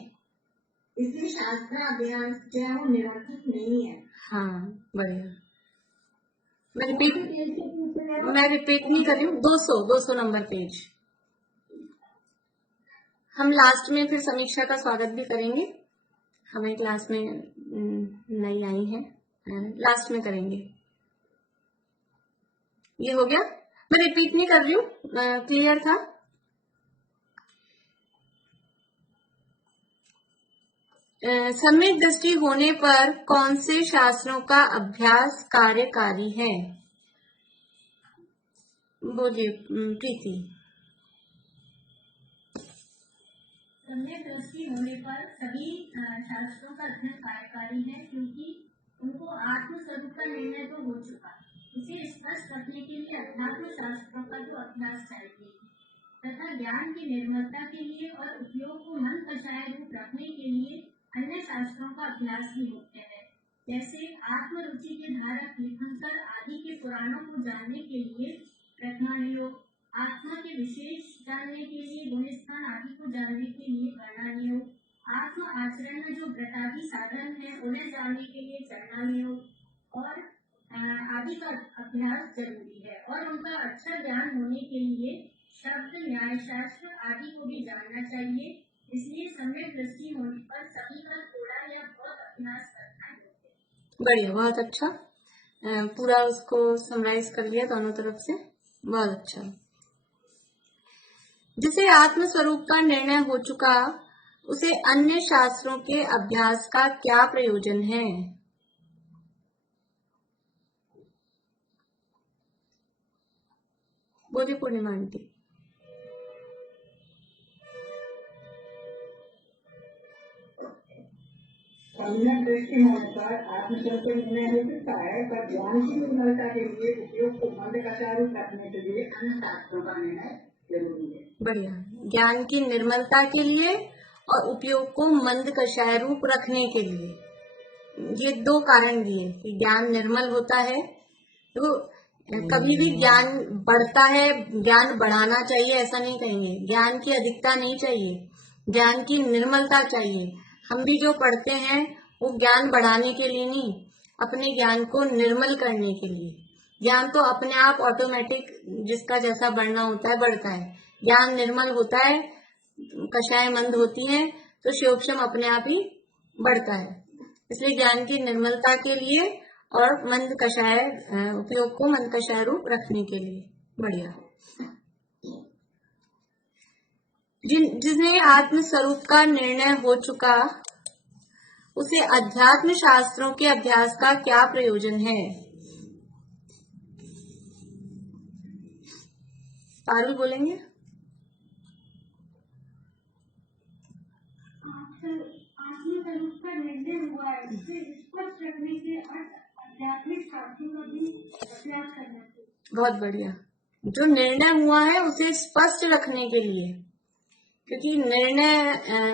इसलिए शास्त्र अभ्यास जो है वो निरर्थक नहीं है। हाँ बढ़िया। मैं रिपीट नहीं कर रही हूँ। 200 नंबर पेज। हम लास्ट में फिर समीक्षा का स्वागत भी करेंगे। हमें क्लास में नई आई है, लास्ट में करेंगे। ये हो गया। मैं रिपीट नहीं कर रही हूँ, क्लियर था। सम्यक दृष्टि होने पर कौन से शास्त्रों का अभ्यास कार्यकारी है? बोलिए प्रीति। सम्यक दृष्टि होने पर सभी शास्त्रों का अध्ययन कार्यकारी है, क्योंकि उनको आत्म स्वरूप का निर्णय तो हो चुका। इसे स्पष्ट रखने के लिए अध्यात्म शास्त्रों का तो अभ्यास चाहिए तथा ज्ञान की निर्मलता के लिए और उपयोग को मन कषाय रूप रखने के लिए अन्य शास्त्रों का अभ्यास भी मुख्य है। जैसे आत्मरुचि के धारक लिखनकर आदि के पुराणों को जानने के लिए प्रज्ञान योग, आत्मा के विशेष जानने के लिए गुणस्थान आदि को जानने के लिए वर्णन योग, आत्म आचरण में जो व्रतादि साधन है उन्हें जानने के लिए चरण योग और आदि का अभ्यास जरूरी है। और उनका अच्छा ज्ञान होने के लिए शब्द, न्याय शास्त्र आदि को भी जानना चाहिए। इसलिए सम्यक दृष्टि होने पर सभी का थोड़ा या बहुत अभ्यास करना है। बढ़िया, बहुत अच्छा। पूरा उसको समराइज कर लिया दोनों तरफ से, बहुत अच्छा। जिसे आत्म स्वरूप का निर्णय हो चुका, उसे अन्य शास्त्रों के अभ्यास का क्या प्रयोजन है? बोलिए पूर्णिमा आंटी। सम्यक दृष्टि होने पर आत्मस्वरूप का निर्णय हो चुका है, पर ज्ञान की निर्मलता के लिए उपयोग को मंद कषाय रूप रखने के लिए अन्य शास्त्रों का निर्णय जरूरी है। बढ़िया। ज्ञान की निर्मलता के लिए और उपयोग को मंद कषाय रूप रखने के लिए, ये दो कारण दिए कि ज्ञान निर्मल होता है। तो कभी भी ज्ञान बढ़ता है, ज्ञान बढ़ाना चाहिए ऐसा नहीं कहेंगे। ज्ञान की अधिकता नहीं चाहिए, ज्ञान की निर्मलता चाहिए। हम भी जो पढ़ते हैं वो ज्ञान बढ़ाने के लिए नहीं, अपने ज्ञान को निर्मल करने के लिए। ज्ञान तो अपने आप ऑटोमेटिक जिसका जैसा बढ़ना होता है बढ़ता है। ज्ञान निर्मल होता है, कषाय मंद होती है, तो शिवक्षम अपने आप ही बढ़ता है। इसलिए ज्ञान की निर्मलता के लिए और मंद कषाय उपयोग को मंद कषाय रूप रखने के लिए। बढ़िया। जिन्हें आत्म स्वरूप का निर्णय हो चुका, उसे अध्यात्म शास्त्रों के अभ्यास का क्या प्रयोजन है? पारुल बोलेंगे। आत्म स्वरूप का निर्णय हुआ है, उसे स्पष्ट रखने के आध्यात्मिक शास्त्रों का भी अभ्यास करना चाहिए। बहुत बढ़िया। जो निर्णय हुआ है उसे स्पष्ट रखने के लिए, क्योंकि निर्णय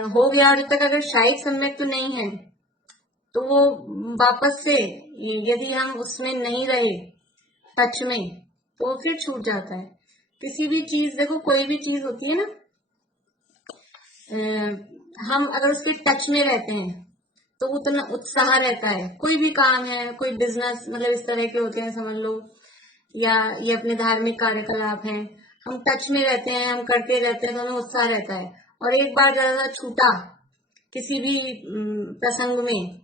हो गया अभी तक अगर शायद सम्यक तो नहीं है, तो वो वापस से यदि हम उसमें नहीं रहे टच में, तो वो फिर छूट जाता है। किसी भी चीज, देखो कोई भी चीज होती है ना, हम अगर उसके टच में रहते हैं तो उतना उत्साह रहता है। कोई भी काम है, कोई बिजनेस, मतलब इस तरह के होते हैं समझ लो, या ये अपने धार्मिक कार्यकलाप हैं, हम टच में रहते हैं, हम करते रहते हैं तो हमें उत्साह रहता है। और एक बार जरा छूटा किसी भी प्रसंग में,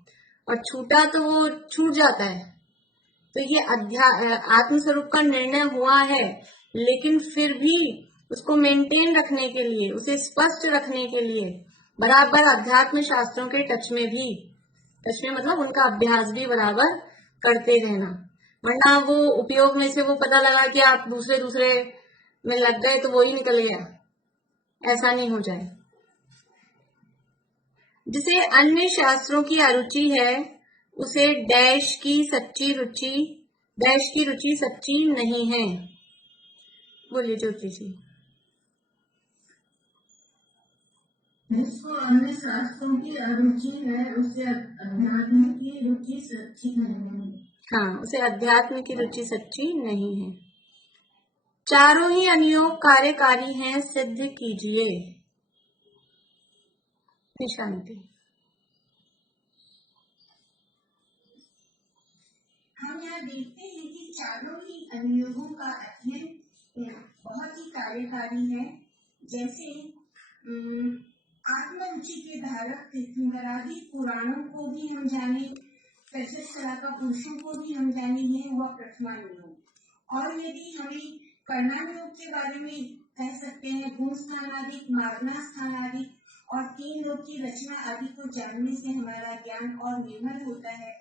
और छूटा तो वो छूट जाता है। तो ये आत्मस्वरूप का निर्णय हुआ है, लेकिन फिर भी उसको मेंटेन रखने के लिए, उसे स्पष्ट रखने के लिए बराबर अध्यात्म शास्त्रों के टच में मतलब उनका अभ्यास भी बराबर करते रहना। वरना वो उपयोग में से वो पता लगा कि आप दूसरे में लग गए तो वो ही निकल गया, ऐसा नहीं हो जाए। जिसे अन्य शास्त्रों की अरुचि है, उसे डैश की रुचि सच्ची नहीं है। बोलिए ज्योति जी। जिसको अन्य शास्त्रों की अरुचि है, उसे अध्यात्म की रुचि सच्ची नहीं है। हाँ, उसे अध्यात्म की रुचि सच्ची नहीं है। चारों ही अनुयोग कार्यकारी हैं, सिद्ध कीजिए। शांति। हम यहाँ देखते हैं कि चारों ही अनुयोगों का अध्ययन बहुत ही कार्यकारी है। जैसे आत्मरुचि के धारक तीर्थंकरादि पुराणों को भी हम जाने, कला का पुरुषों को भी हम जाने, ये हुआ प्रथमानुयोग। और यदि हमें कर्णानुयोग के बारे में कह सकते हैं, गुण स्थानादि, मार्गना स्थानादि और तीन लोक की रचना आदि को जानने से हमारा ज्ञान और निर्मल होता है।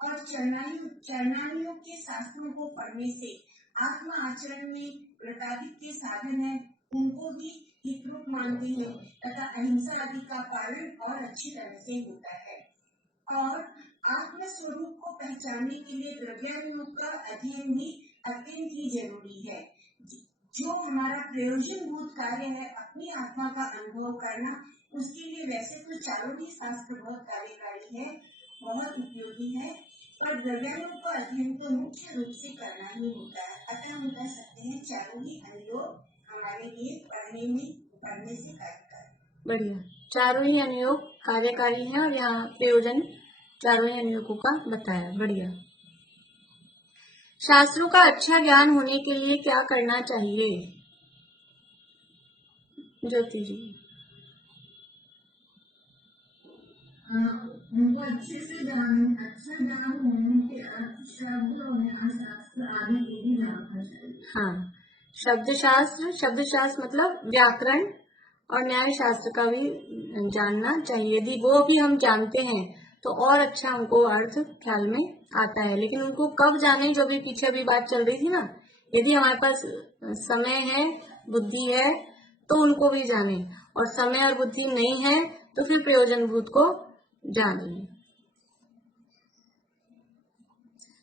और चरणानुयोग के शास्त्रों को पढ़ने से आत्म आचरण में व्रतादि के साधन है उनको भी हितरूप मानते हैं तथा अहिंसा आदि का पालन और अच्छी तरह से होता है। और आत्म स्वरूप को पहचानने के लिए द्रव्यानुयोग का अध्ययन भी अत्यंत ही जरूरी है। जो हमारा प्रयोजनभूत कार्य है, अपनी आत्मा का अनुभव करना, उसके लिए वैसे तो चारों ही शास्त्र बहुत कार्यकारी है, बहुत उपयोगी है, और द्रव्यानुयोग का अध्ययन तो मुख्य रूप से करना ही होता है। अतः हम कह सकते हैं चारों ही अनुयोग हमारे लिए पढ़ने से कार्यकारी। बढ़िया, चारों ही अनुयोग कार्यकारी हैं और यहाँ प्रयोजन चारों ही अनुयोगों का बताया। बढ़िया। शास्त्रों का अच्छा ज्ञान होने के लिए क्या करना चाहिए? ज्योति जी। उनको अच्छे से अच्छा ज्ञान होने के अर्थ, शब्द और शास्त्र आदि को भी जानना चाहिए। हाँ, शब्द शास्त्र मतलब व्याकरण और न्याय शास्त्र का भी जानना चाहिए। यदि वो भी हम जानते हैं तो और अच्छा हमको अर्थ ख्याल में आता है। लेकिन उनको कब जाने, जो भी पीछे भी बात चल रही थी ना, यदि हमारे पास समय है, बुद्धि है, तो उनको भी जाने, और समय और बुद्धि नहीं है तो फिर प्रयोजनभूत को जानिए।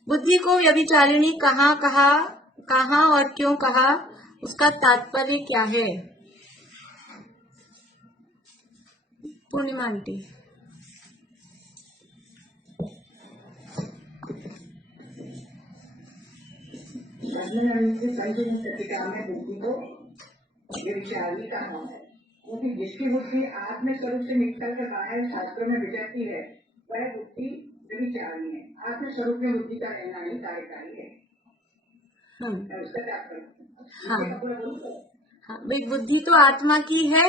बुद्धि को व्यभिचारिणी कहाँ और क्यों कहा, उसका तात्पर्य क्या है? पूर्णिमा आंटी। बुद्धि को व्यभिचारिणी कहा है, क्योंकि जिसकी बुद्धि आत्म स्वरूप से निकल कर बाहर शास्त्रों में विचरती है, वह बुद्धि व्यभिचारिणी है। आत्म स्वरूप में बुद्धि का रहना ही कार्यकारी है। हाँ, भाई बुद्धि तो आत्मा की है,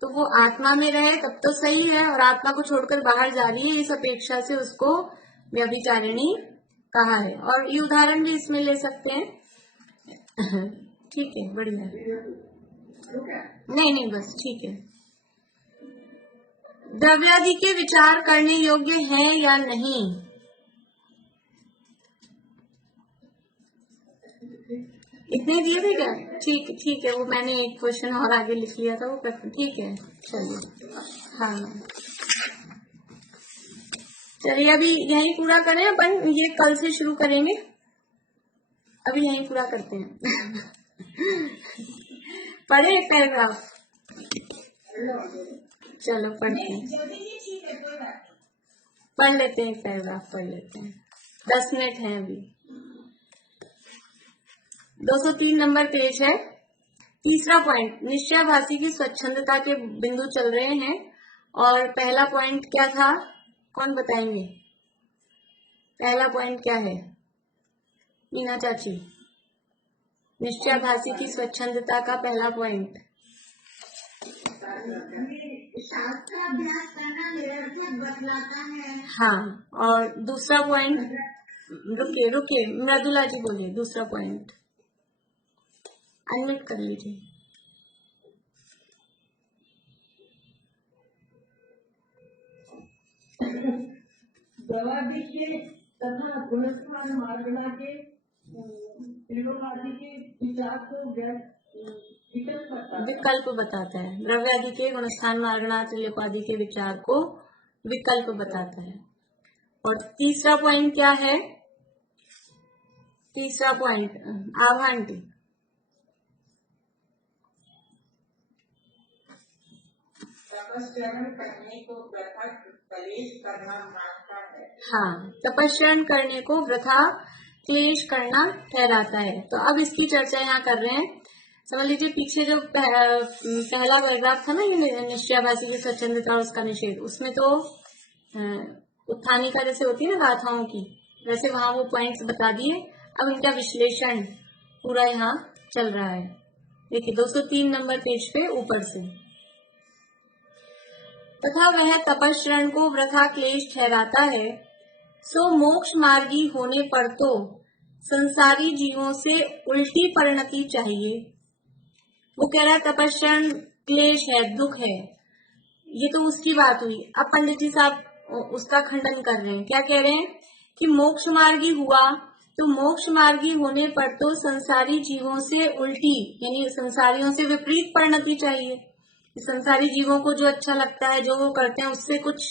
तो वो आत्मा में रहे तब तो सही है, और आत्मा को छोड़कर बाहर जा रही है, इस अपेक्षा से उसको व्यभिचारिणी कहा है। और ये उदाहरण भी इसमें ले सकते हैं। ठीक है, बढ़िया। नहीं बस ठीक है। द्रव्यादि के विचार करने योग्य हैं या नहीं? इतने दिए थे क्या? ठीक है, वो मैंने एक क्वेश्चन और आगे लिख लिया था, वो प्रश्न ठीक है। चलिए, हाँ चलिए, अभी यहीं पूरा करें अपन, ये कल से शुरू करेंगे, अभी यहीं पूरा करते हैं। पढ़े पैराग्राफ, चलो पढ़ते हैं, पढ़ लेते हैं पैराग्राफ, पढ़ लेते हैं, 10 मिनट है अभी। 203 नंबर पेज है। तीसरा पॉइंट, निश्चयाभासी की स्वच्छंदता के बिंदु चल रहे हैं, और पहला पॉइंट क्या था, कौन बताएंगे? पहला पॉइंट क्या है मीना चाची? निश्चयाभासी की स्वच्छंदता का पहला पॉइंट। शास्त्राभ्यास करना निरर्थक बतलाता है। हाँ, और दूसरा पॉइंट, रुकिए मृदुला जी बोलिए, दूसरा पॉइंट अनम्यूट कर लीजिए। द्रव्यादि तथा गुणस्थान मार्गना के त्रिलोकादि के विचार को विकल्प बताता है। द्रव्यादि के गुणस्थान मार्गना त्रिलोकादि के विचार को विकल्प बताता है। और तीसरा पॉइंट क्या है? तीसरा पॉइंट आभा आंटी। तपस्या करने को वृथा क्लेश करना मानता है। हाँ, तपस्या करने को वृथा क्लेश करना ठहराता है। तो अब इसकी चर्चा यहाँ कर रहे हैं। समझ लीजिए, पीछे जो पहला पैराग्राफ था ना, ये निश्चयाभासी की स्वच्छंदता और उसका निषेध, उसमें तो उत्थानिका जैसे होती है ना गाथाओं की, वैसे वहां वो पॉइंट्स बता दिए। अब इनका विश्लेषण पूरा यहाँ चल रहा है। देखिए 203 नंबर पेज पे ऊपर से, तथा वह तपश्चरण को वृथा क्लेश ठहराता है, सो मोक्ष मार्गी होने पर तो संसारी जीवों से उल्टी परिणति चाहिए। वो कह रहा है तपश्चरण क्लेश है, दुख है, ये तो उसकी बात हुई। अब पंडित जी साहब उसका खंडन कर रहे हैं। क्या कह रहे हैं कि मोक्ष मार्गी हुआ तो मोक्ष मार्गी होने पर तो संसारी जीवों से उल्टी यानी संसारियों से विपरीत परिणति चाहिए। संसारी जीवों को जो अच्छा लगता है, जो वो करते हैं, उससे कुछ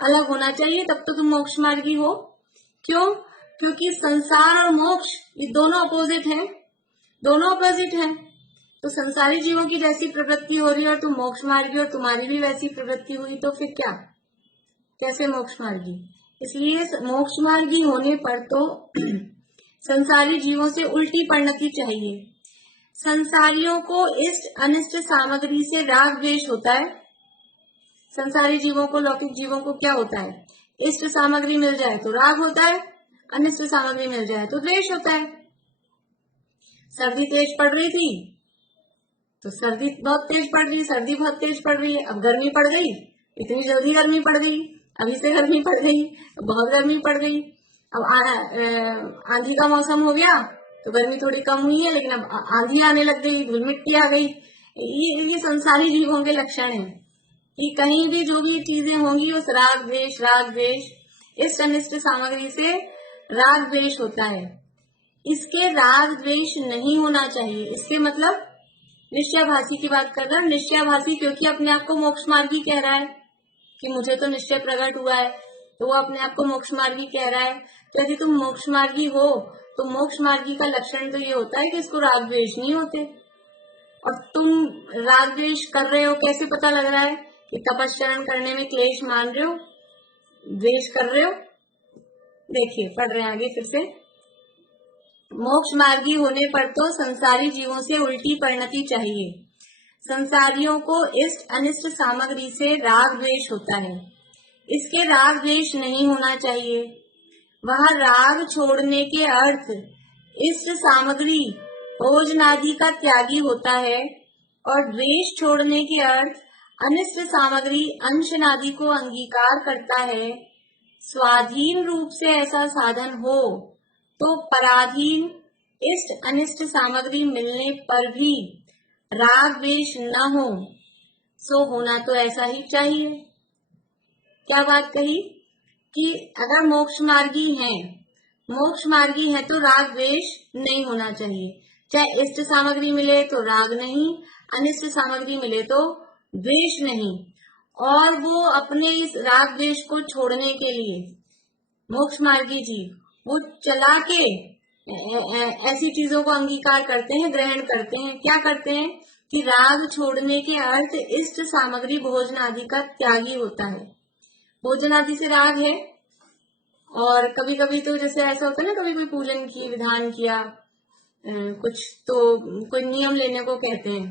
अलग होना चाहिए, तब तो तुम मोक्ष मार्गी हो। क्यों? क्योंकि संसार और मोक्ष ये दोनों अपोजिट हैं, दोनों अपोजिट हैं। तो संसारी जीवों की जैसी प्रवृत्ति हो रही है और तुम मोक्ष मार्गी और तुम्हारी भी वैसी प्रवृत्ति हुई, तो फिर क्या, कैसे मोक्ष मार्गी? इसलिए मोक्ष मार्गी होने पर तो संसारी जीवों से उल्टी परिणति चाहिए। संसारियों को इष्ट अनिष्ट सामग्री से राग द्वेष होता है। संसारी जीवों को, लौकिक जीवों को क्या होता है? इष्ट सामग्री मिल जाए तो राग होता है, अनिष्ट सामग्री मिल जाए तो द्वेष होता है। सर्दी तेज पड़ रही थी तो सर्दी बहुत तेज पड़ रही, सर्दी बहुत तेज पड़ रही है। अब गर्मी पड़ गई, इतनी जल्दी गर्मी पड़ गई, अभी से गर्मी पड़ गई, बहुत गर्मी पड़ गई। अब आंधी का मौसम हो गया तो गर्मी थोड़ी कम हुई है, लेकिन अब आंधी आने लग गई, धूल मिट्टी आ गई। ये संसारी जीवों के लक्षण हैं कि कहीं भी जो भी चीजें होंगी उस राग द्वेष इष्ट अनिष्ट सामग्री से राग द्वेष होता है। इसके राग द्वेष नहीं होना चाहिए। इसके मतलब निश्चयाभासी की बात कर रहा है। निश्चयाभासी क्योंकि अपने आप को मोक्ष मार्गी कह रहा है कि मुझे तो निश्चय प्रकट हुआ है, तो वो अपने आप को मोक्ष मार्गी कह रहा है। तो यदि तुम मोक्ष मार्गी हो तो मोक्ष मार्गी का लक्षण तो ये होता है कि इसको राग द्वेष नहीं होते। और तुम राग द्वेष कर रहे हो, कैसे पता लग रहा है कि तपश्चरण करने में क्लेश मान रहे हो, द्वेष कर रहे हो। देखिए पढ़ रहे हैं आगे फिर से। मोक्ष मार्गी होने पर तो संसारी जीवों से उल्टी परिणति चाहिए। संसारियों को इष्ट अनिष्ट सामग्री से राग द्वेष होता है, इसके राग द्वेष नहीं होना चाहिए। वह राग छोड़ने के अर्थ इष्ट सामग्री भोजनादि का त्यागी होता है और द्वेष छोड़ने के अर्थ अनिष्ट सामग्री अंशनादि को अंगीकार करता है। स्वाधीन रूप से ऐसा साधन हो तो पराधीन इष्ट अनिष्ट सामग्री मिलने पर भी राग द्वेष न हो, सो होना तो ऐसा ही चाहिए। क्या बात कही कि अगर मोक्ष मार्गी है तो राग द्वेष नहीं होना चाहिए। चाहे इष्ट सामग्री मिले तो राग नहीं, अनिष्ट सामग्री मिले तो द्वेष नहीं। और वो अपने इस राग द्वेष को छोड़ने के लिए मोक्ष मार्गी जी वो चला के ऐसी चीजों को अंगीकार करते हैं, ग्रहण करते हैं। क्या करते हैं कि राग छोड़ने के अर्थ इष्ट सामग्री भोजन आदि का त्यागी होता है। भोजन आदि से राग है। और कभी कभी तो जैसे ऐसा होता है ना, कभी कोई पूजन की विधान किया, कुछ तो कोई नियम लेने को कहते हैं,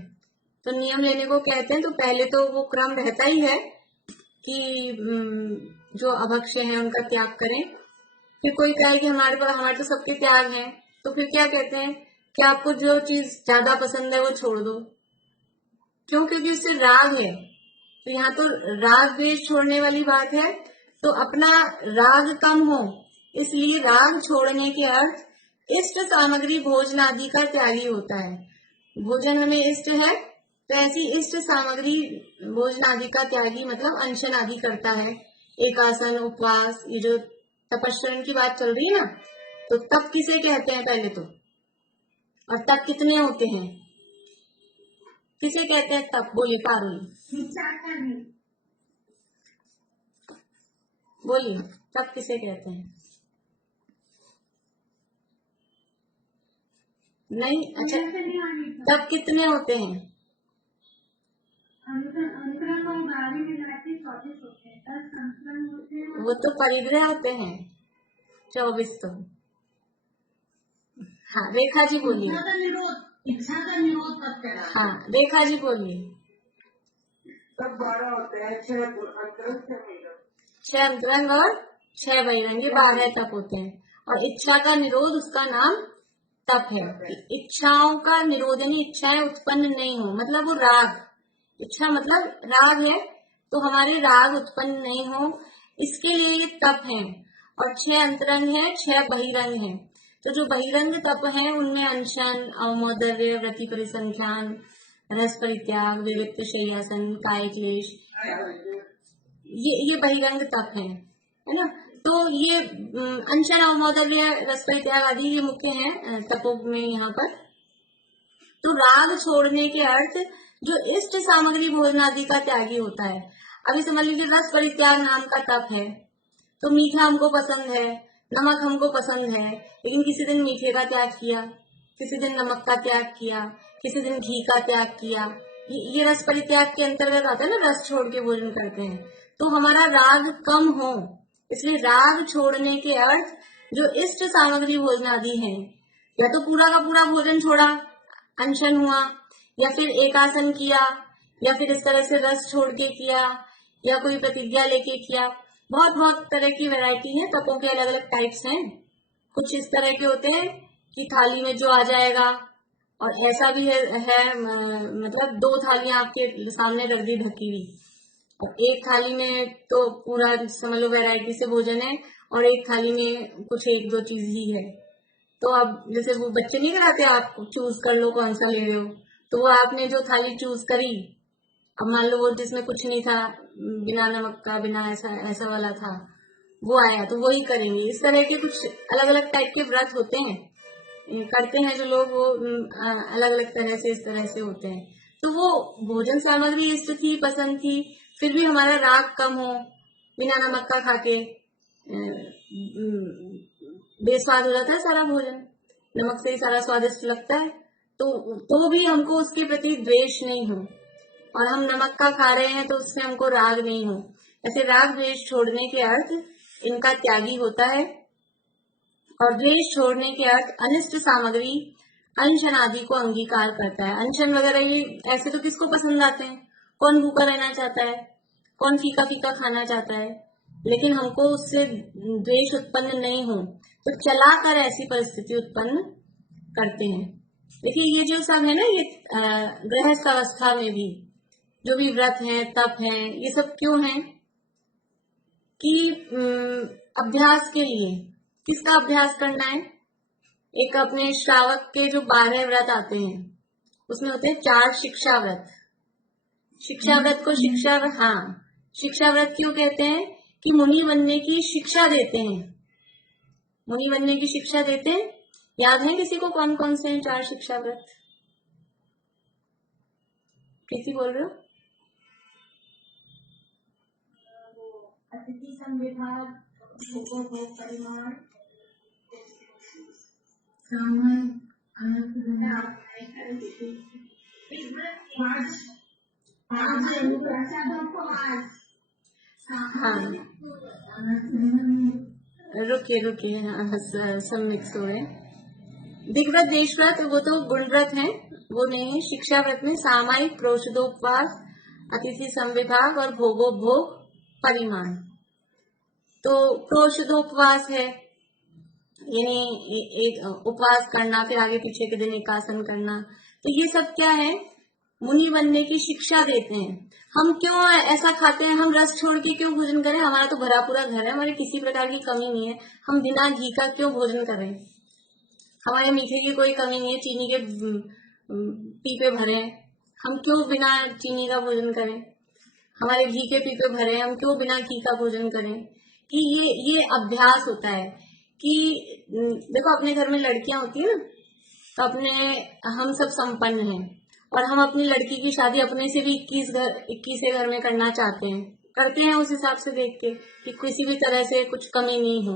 तो नियम लेने को कहते हैं तो पहले तो वो क्रम रहता ही है कि जो अभक्ष्य है उनका त्याग करें। फिर कोई कहे कि हमारे तो सबके त्याग हैं, तो फिर क्या कहते हैं कि आपको जो चीज ज्यादा पसंद है वो छोड़ दो। क्यों? क्योंकि उससे राग है। तो यहाँ तो राग द्वेष छोड़ने वाली बात है, तो अपना राग कम हो, इसलिए राग छोड़ने के अर्थ इष्ट सामग्री भोजन आदि का त्यागी होता है। भोजन हमें इष्ट है तो ऐसी इष्ट सामग्री भोजन आदि का त्यागी मतलब अनशन आदि करता है। एकासन, उपवास, ये जो तपश्चरण की बात चल रही है ना, तो तप किसे कहते हैं पहले तो, और तप कितने होते हैं, किसे कहते हैं तप? बोलिए पारुल, बोलिए तप किसे कहते हैं? नहीं, अच्छा तप कितने होते हैं? वो तो परिग्रह होते हैं 24। तो हाँ रेखा जी बोलिए। हाँ रेखा जी बोलिए। तब 12 होते हैं, 6 अंतरंग और 6 बहिरंग, ये 12 तप होते हैं। और इच्छा का निरोध, उसका नाम तप है। इच्छाओं का निरोध यानी इच्छाएं उत्पन्न नहीं हो, मतलब वो राग, इच्छा मतलब राग है, तो हमारे राग उत्पन्न नहीं हो, इसके लिए ये तप है। और 6 अंतरंग है, 6 बहिरंग है। तो जो बहिरंग तप है उनमें अनशन, अवमोदर्य, व्रति परिसंख्यान, रस परित्याग, विविक्त शय्यासन, काय क्लेश, ये बहिरंग तप है ना। तो ये अनशन, अवमोदर्य, रस परित्याग आदि ये मुख्य हैं तपों में यहाँ पर। तो राग छोड़ने के अर्थ जो इष्ट सामग्री भोजन आदि का त्यागी होता है। अभी समझ लीजिए रस परित्याग नाम का तप है, तो मीठा हमको पसंद है, नमक हमको पसंद है, लेकिन किसी दिन मीठे का त्याग किया, किसी दिन नमक का त्याग किया, किसी दिन घी का त्याग किया। ये रस परित्याग के अंतर्गत आता है ना, रस छोड़ के भोजन करते हैं। तो हमारा राग कम हो, इसलिए राग छोड़ने के अर्थ जो इष्ट सामग्री भोजन आदि है, या तो पूरा का पूरा भोजन छोड़ा, अनशन हुआ, या फिर एकासन किया, या फिर इस तरह से रस छोड़ के किया, या कोई प्रतिज्ञा लेके किया। बहुत बहुत तरह की वैरायटी है, तपों के अलग अलग टाइप्स हैं। कुछ इस तरह के होते हैं कि थाली में जो आ जाएगा, और ऐसा भी है मतलब 2 थालियां आपके सामने रख दी ढकी हुई, और एक थाली में तो पूरा समझ लो वैरायटी से भोजन है, और एक थाली में कुछ 1-2 चीज ही है। तो अब जैसे वो बच्चे नहीं कराते, आप चूज कर लो कौन सा ले रहे हो, तो वो आपने जो थाली चूज करी, अब मान लो वो जिसमें कुछ नहीं था, बिना नमक का, बिना ऐसा वाला था, वो आया तो वही करेंगे। इस तरह के कुछ अलग अलग टाइप के व्रत होते हैं, करते हैं जो लोग, वो अलग अलग तरह से, इस तरह से होते हैं। तो वो भोजन सामग्री इष्ट थी, पसंद थी, फिर भी हमारा राग कम हो, बिना नमक का खा के बेस्वाद हो जाता है सारा भोजन, नमक से ही सारा स्वादिष्ट लगता है, तो भी हमको उसके प्रति द्वेष नहीं हो, और हम नमक का खा रहे हैं तो उससे हमको राग नहीं हो। ऐसे राग द्वेष छोड़ने के अर्थ इनका त्यागी होता है। और द्वेष छोड़ने के अर्थ अनिष्ट सामग्री, अनशन आदि को अंगीकार करता है। अनशन वगैरह ये ऐसे तो किसको पसंद आते हैं, कौन भूखा रहना चाहता है, कौन फीका फीका खाना चाहता है, लेकिन हमको उससे द्वेष उत्पन्न नहीं हो, तो चलाकर ऐसी परिस्थिति उत्पन्न करते हैं। देखिए ये जो सब है ना, ये गृहस्थ अवस्था में भी जो भी व्रत है, तप है, ये सब क्यों है कि अभ्यास के लिए। किसका अभ्यास करना है? एक अपने श्रावक के जो 12 व्रत आते हैं, उसमें होते हैं 4 शिक्षा व्रत। शिक्षा व्रत को शिक्षा व्रत क्यों कहते हैं? कि मुनि बनने की शिक्षा देते हैं, मुनि बनने की शिक्षा देते हैं। याद है किसी को कौन कौन से हैं 4 शिक्षा व्रत? किसी बोल रहे हो? अतिथि संविभाग, भोगोपभोग परिमाण, हाँ, रुकिए, सब मिक्स हो गए। दिग्व्रत, देशव्रत वो तो गुण व्रत है, वो नहीं है। शिक्षा व्रत में सामायिक प्रोषदोपवास, अतिथि संविभाग और भोगोपभोग परिमाण। तो प्रोषदोपवास है, यानी एक उपवास करना, फिर आगे पीछे के दिन एकासन करना। तो ये सब क्या है? मुनि बनने की शिक्षा देते हैं। हम क्यों ऐसा खाते हैं? हम रस छोड़ के क्यों भोजन करें? हमारा तो भरा पूरा घर है, हमारे किसी प्रकार की कमी नहीं है, हम बिना घी का क्यों भोजन करें? हमारे मीठे की कोई कमी नहीं है, चीनी के पीपे भरे, हम क्यों बिना चीनी का भोजन करें? हमारे घी के पीपे भरे, हम क्यों बिना घी का भोजन करें? कि ये अभ्यास होता है कि देखो अपने घर में लड़कियां होती है ना, तो अपने हम सब संपन्न हैं, और हम अपनी लड़की की शादी अपने से भी 21 घर में करना चाहते हैं, करते हैं उस हिसाब से देख के कि किसी भी तरह से कुछ कमी नहीं हो।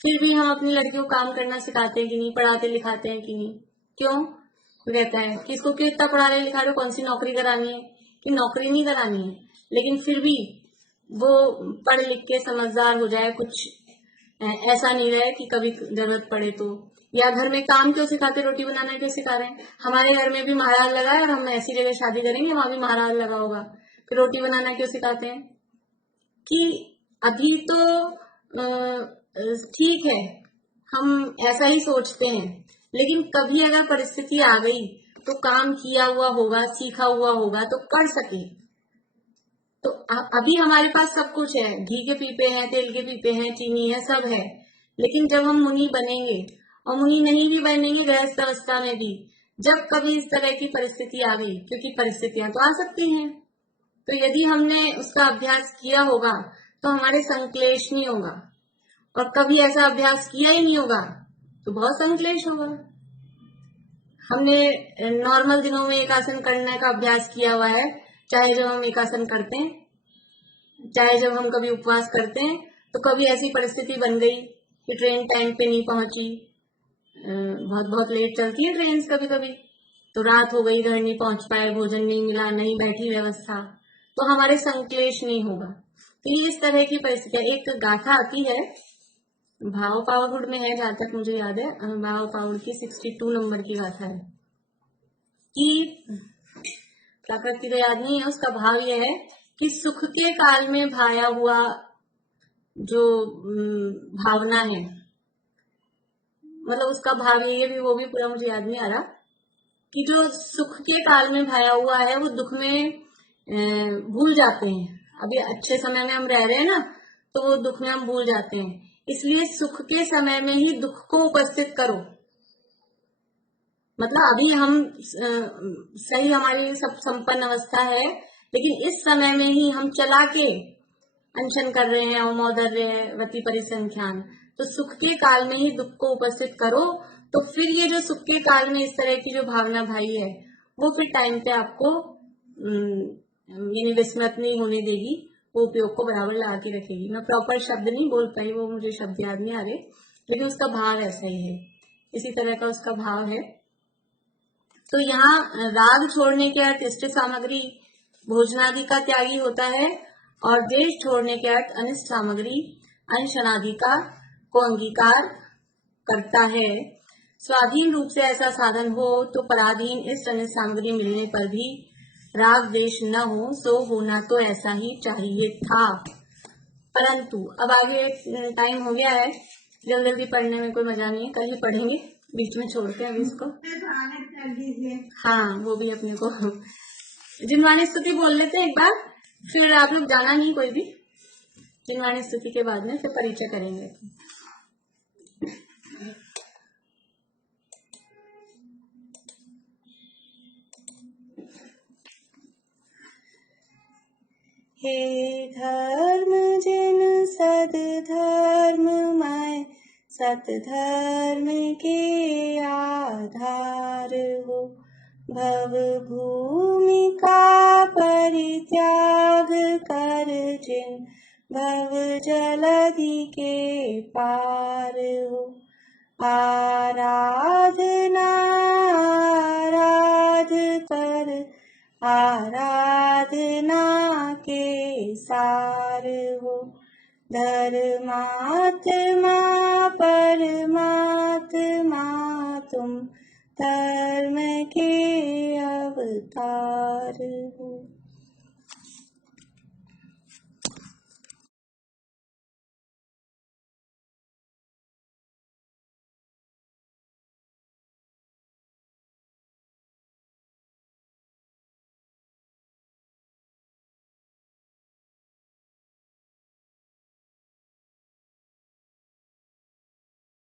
फिर भी हम अपनी लड़की को काम करना सिखाते हैं कि नहीं, पढ़ाते लिखाते हैं कि नहीं? क्यों रहता है कि इसको क्यों इतना पढ़ा रहे लिखा रहे, कौन सी नौकरी करानी है? कि नौकरी नहीं करानी है, लेकिन फिर भी वो पढ़ लिख के समझदार हो जाए, कुछ ऐसा नहीं रहे कि कभी जरूरत पड़े तो। या घर में काम क्यों सिखाते, रोटी बनाना क्यों सिखा रहे हैं? हमारे घर में भी महाराज लगा है और हम ऐसी जगह शादी करेंगे वहां भी महाराज लगा होगा, फिर रोटी बनाना क्यों सिखाते हैं? कि अभी तो ठीक है, हम ऐसा ही सोचते हैं, लेकिन कभी अगर परिस्थिति आ गई तो काम किया हुआ होगा, सीखा हुआ होगा तो कर सके। तो अभी हमारे पास सब कुछ है, घी के पीपे हैं, तेल के पीपे हैं, चीनी है, सब है। लेकिन जब हम मुनि बनेंगे, और मुनि नहीं भी बनेंगे गृहस्थ अवस्था में भी, जब कभी इस तरह की परिस्थिति आ गई, क्योंकि परिस्थितियां तो आ सकती हैं, तो यदि हमने उसका अभ्यास किया होगा तो हमारे संक्लेश नहीं होगा। और कभी ऐसा अभ्यास किया ही नहीं होगा तो बहुत संक्लेश होगा। हमने नॉर्मल दिनों में एक आसन करने का अभ्यास किया हुआ है, चाहे जब हम एक आसन करते हैं, चाहे जब हम कभी उपवास करते हैं, तो कभी ऐसी परिस्थिति बन गई कि ट्रेन टाइम पे नहीं पहुंची, बहुत बहुत लेट चलती है ट्रेन कभी कभी, तो रात हो गई, घर नहीं पहुंच पाए, भोजन नहीं मिला, नहीं बैठी व्यवस्था, तो हमारे संक्लेश नहीं होगा। तो ये इस तरह की परिस्थितियां, एक गाथा आती है भाव पावगुड़ में है, जहां तक मुझे याद है, भाव पावगुड़ की 62 नंबर की गाथा है कि प्रकृति को याद नहीं है, उसका भाव यह है कि सुख के काल में भाया हुआ जो भावना है, मतलब उसका भाव ये भी, वो भी पूरा मुझे याद नहीं आ रहा, कि जो सुख के काल में भाया हुआ है वो दुख में भूल जाते हैं। अभी अच्छे समय में हम रह रहे हैं ना, तो वो दुख में हम भूल जाते हैं, इसलिए सुख के समय में ही दुख को उपस्थित करो। मतलब अभी हम सही, हमारी सब संपन्न अवस्था है, लेकिन इस समय में ही हम चला के अनशन कर रहे हैं, मौदर्यवती परिसंख्यान, तो सुख के काल में ही दुख को उपस्थित करो, तो फिर ये जो सुख के काल में इस तरह की जो भावना भाई है, वो फिर टाइम पे आपको यानी विस्मृत नहीं होने देगी, वो उपयोग को बराबर लगा के रखेगी। मैं प्रॉपर शब्द नहीं बोल पाई, वो मुझे शब्द याद नहीं आ रहे, लेकिन उसका भाव ऐसा ही है, इसी तरह का उसका भाव है। तो यहाँ राग छोड़ने के अर्थ इष्ट सामग्री भोजनादि का त्यागी होता है, और द्वेष छोड़ने के अर्थ अनिष्ट सामग्री अनशनादि का को अंगीकार करता है। स्वाधीन रूप से ऐसा साधन हो तो पराधीन इष्ट अनिष्ट सामग्री मिलने पर भी राग द्वेष न हो, सो होना तो ऐसा ही चाहिए था। परंतु अब आगे टाइम हो गया है, जल्दी जल्दी पढ़ने में कोई मजा नहीं है, कल ही पढ़ेंगे, बीच में छोड़ते हैं अभी इसको। हाँ, वो भी अपने को जिनवाणी स्तुति बोल लेते हैं एक बार, फिर आप लोग जाना नहीं कोई भी, जिनवाणी स्तुति के बाद में फिर परिचय करेंगे। हे धर्म जिन सद धर्ममय सत धर्म के आधार हो, भव भूमि का परित्याग कर जिन भव जलधि के पार हो, आराधना आराध कर आराधना के सार हो, धर्मात्मा परमात्मा तुम धर्म के अवतार हो।